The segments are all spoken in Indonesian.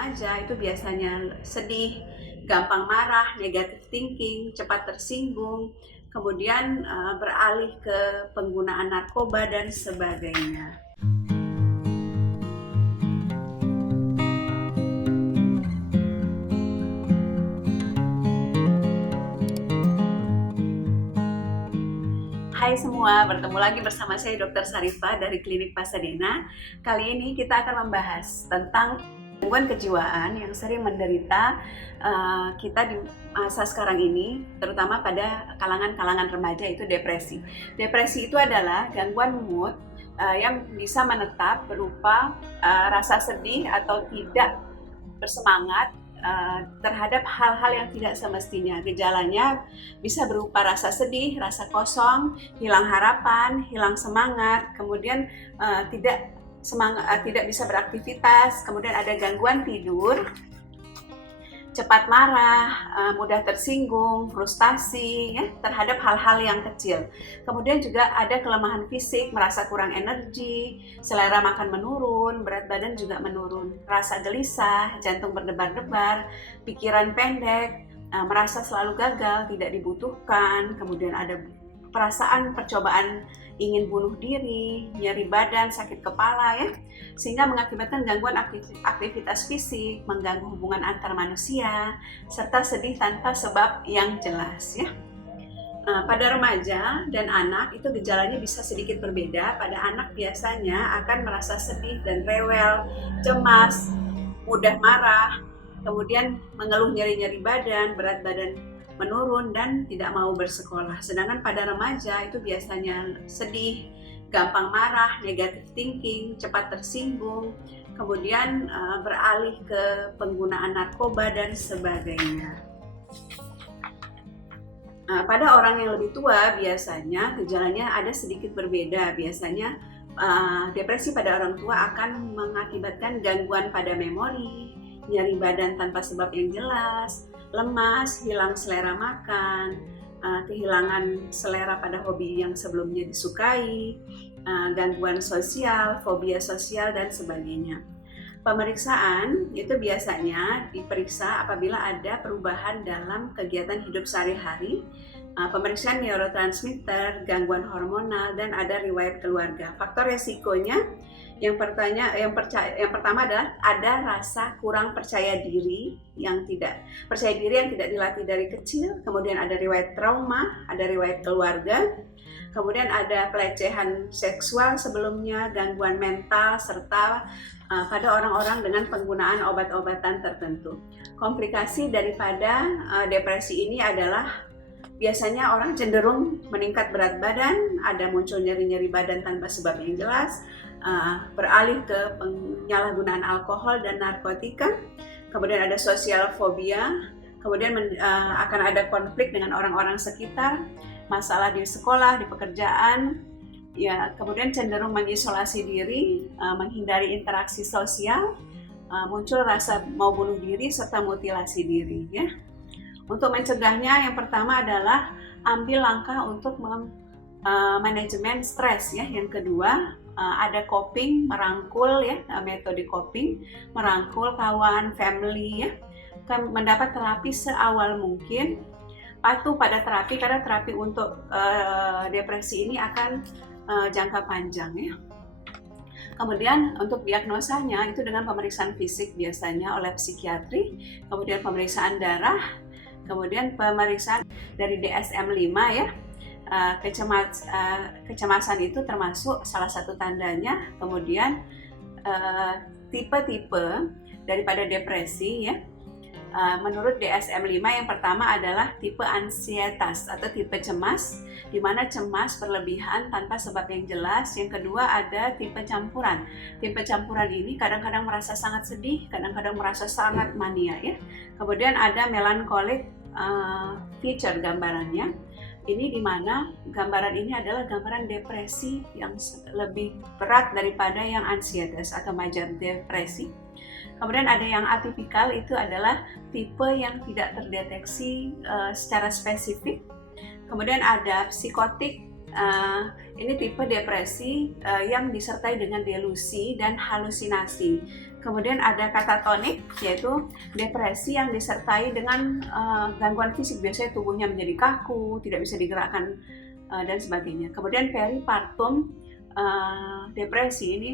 remaja itu biasanya sedih, gampang marah, negative thinking, cepat tersinggung, kemudian beralih ke penggunaan narkoba dan sebagainya. Hai semua, bertemu lagi bersama saya Dr. Sarifah dari Klinik Pasadena. Kali ini kita akan membahas tentang gangguan kejiwaan yang sering menderita kita di masa sekarang ini, terutama pada kalangan remaja, itu depresi. Depresi itu adalah gangguan mood yang bisa menetap berupa rasa sedih atau tidak bersemangat terhadap hal-hal yang tidak semestinya. Gejalanya bisa berupa rasa sedih, rasa kosong, hilang harapan, hilang semangat, kemudian tidak bisa beraktivitas, kemudian ada gangguan tidur, cepat marah, mudah tersinggung, frustasi ya, terhadap hal-hal yang kecil. Kemudian juga ada kelemahan fisik, merasa kurang energi, selera makan menurun, berat badan juga menurun, rasa gelisah, jantung berdebar-debar, pikiran pendek, merasa selalu gagal, tidak dibutuhkan, kemudian ada perasaan percobaan ingin bunuh diri, nyeri badan, sakit kepala ya, sehingga mengakibatkan gangguan aktivitas fisik, mengganggu hubungan antar manusia, serta sedih tanpa sebab yang jelas ya. Pada remaja dan anak itu gejalanya bisa sedikit berbeda. Pada anak biasanya akan merasa sedih dan rewel, cemas, mudah marah, kemudian mengeluh nyeri-nyeri badan, berat badan menurun dan tidak mau bersekolah. Sedangkan pada remaja itu biasanya sedih, gampang marah, negative thinking, cepat tersinggung, kemudian beralih ke penggunaan narkoba dan sebagainya. Pada orang yang lebih tua biasanya gejalanya ada sedikit berbeda. Biasanya depresi pada orang tua akan mengakibatkan gangguan pada memori, nyeri badan tanpa sebab yang jelas, lemas, hilang selera makan, kehilangan selera pada hobi yang sebelumnya disukai, gangguan sosial, fobia sosial, dan sebagainya. Pemeriksaan itu biasanya diperiksa apabila ada perubahan dalam kegiatan hidup sehari-hari, pemeriksaan neurotransmitter, gangguan hormonal, dan ada riwayat keluarga. Faktor resikonya yang pertama adalah ada rasa kurang percaya diri yang tidak dilatih dari kecil, kemudian ada riwayat trauma, ada riwayat keluarga, kemudian ada pelecehan seksual sebelumnya, gangguan mental, serta pada orang-orang dengan penggunaan obat-obatan tertentu. Komplikasi daripada depresi ini adalah biasanya orang cenderung meningkat berat badan, ada muncul nyeri-nyeri badan tanpa sebab yang jelas, beralih ke penyalahgunaan alkohol dan narkotika, kemudian ada sosial fobia, kemudian akan ada konflik dengan orang-orang sekitar, masalah di sekolah, di pekerjaan, ya, kemudian cenderung mengisolasi diri, menghindari interaksi sosial, muncul rasa mau bunuh diri serta mutilasi diri ya. Untuk mencegahnya yang pertama adalah ambil langkah untuk manajemen stres ya. Yang kedua ada coping, merangkul ya, metode coping, merangkul kawan, family ya, mendapat terapi seawal mungkin, patuh pada terapi karena terapi untuk depresi ini akan jangka panjang ya. Kemudian untuk diagnosanya itu dengan pemeriksaan fisik biasanya oleh psikiatri, kemudian pemeriksaan darah, kemudian pemeriksaan dari DSM-5 ya. Kecemasan itu termasuk salah satu tandanya. Kemudian tipe-tipe daripada depresi ya. Menurut DSM-5 yang pertama adalah tipe ansietas atau tipe cemas, di mana cemas berlebihan tanpa sebab yang jelas. Yang kedua ada tipe campuran. Tipe campuran ini kadang-kadang merasa sangat sedih, kadang-kadang merasa sangat mania ya. Kemudian ada melankolik feature gambarannya. Ini di mana gambaran ini adalah gambaran depresi yang lebih berat daripada yang ansietas atau major depresi. Kemudian ada yang atipikal, itu adalah tipe yang tidak terdeteksi secara spesifik. Kemudian ada psikotik, ini tipe depresi yang disertai dengan delusi dan halusinasi. Kemudian ada katatonik, yaitu depresi yang disertai dengan gangguan fisik. Biasanya tubuhnya menjadi kaku, tidak bisa digerakkan dan sebagainya. Kemudian peripartum depresi ini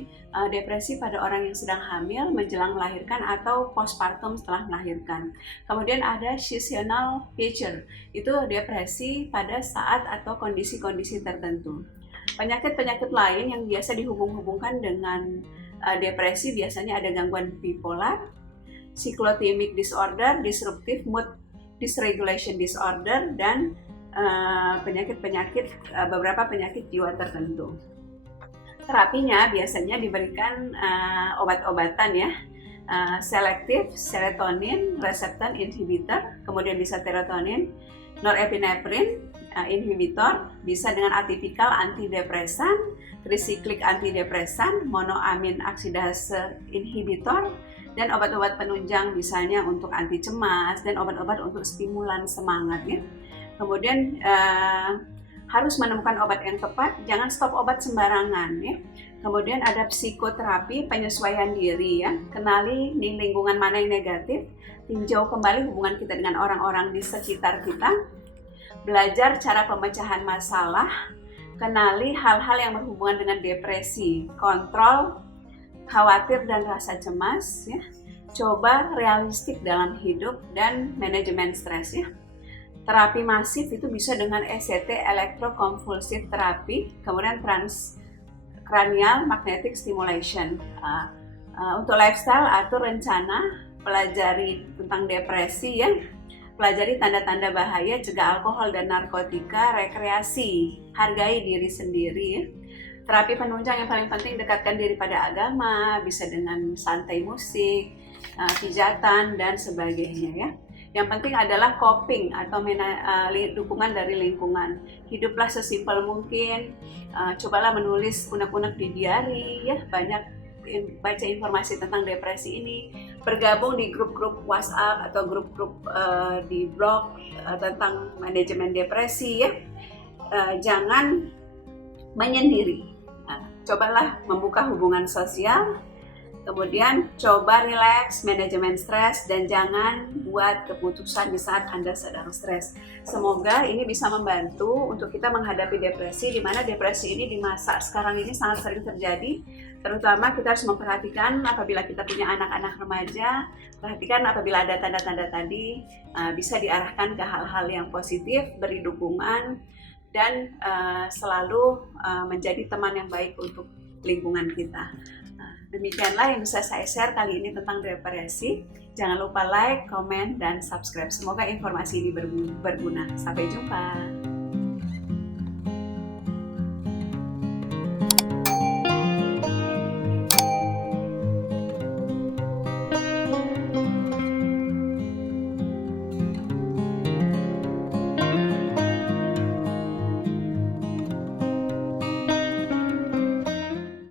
depresi pada orang yang sedang hamil, menjelang melahirkan atau postpartum setelah melahirkan. Kemudian ada seasonal feature, itu depresi pada saat atau kondisi-kondisi tertentu. Penyakit-penyakit lain yang biasa dihubung-hubungkan dengan depresi biasanya ada gangguan bipolar, cyclothymic disorder, disruptive mood dysregulation disorder, dan beberapa penyakit jiwa tertentu. Terapinya biasanya diberikan obat-obatan ya, selektif serotonin receptor inhibitor, kemudian bisa serotonin, norepinephrine inhibitor, bisa dengan atipikal antidepresan, trisiklik antidepresan, monoamin oksidase inhibitor, dan obat-obat penunjang misalnya untuk anti cemas dan obat-obat untuk stimulan semangat ya. Kemudian harus menemukan obat yang tepat, jangan stop obat sembarangan ya. Kemudian ada psikoterapi penyesuaian diri ya, kenali di lingkungan mana yang negatif, tinjau kembali hubungan kita dengan orang-orang di sekitar kita, belajar cara pemecahan masalah, kenali hal-hal yang berhubungan dengan depresi, kontrol khawatir dan rasa cemas ya, coba realistik dalam hidup, dan manajemen stres ya. Terapi masif itu bisa dengan ECT, electroconvulsive therapy, kemudian transcranial magnetic stimulation. Untuk lifestyle, atur rencana, pelajari tentang depresi ya, pelajari tanda-tanda bahaya, cegah alkohol dan narkotika, rekreasi, hargai diri sendiri ya. Terapi penunjang yang paling penting, dekatkan diri pada agama, bisa dengan santai musik, pijatan, dan sebagainya ya. Yang penting adalah coping atau dukungan dari lingkungan. Hiduplah sesimpel mungkin, cobalah menulis unek-unek di diary ya, banyak baca informasi tentang depresi ini, bergabung di grup-grup WhatsApp atau grup-grup di blog tentang manajemen depresi ya. Jangan menyendiri, cobalah membuka hubungan sosial. Kemudian coba rileks, manajemen stres, dan jangan buat keputusan di saat Anda sedang stres. Semoga ini bisa membantu untuk kita menghadapi depresi, di mana depresi ini di masa sekarang ini sangat sering terjadi. Terutama kita harus memperhatikan apabila kita punya anak-anak remaja, perhatikan apabila ada tanda-tanda tadi, bisa diarahkan ke hal-hal yang positif, beri dukungan, dan selalu menjadi teman yang baik untuk lingkungan kita. Demikianlah yang bisa saya share kali ini tentang depresi. Jangan lupa like, komen, dan subscribe. Semoga informasi ini berguna. Sampai jumpa.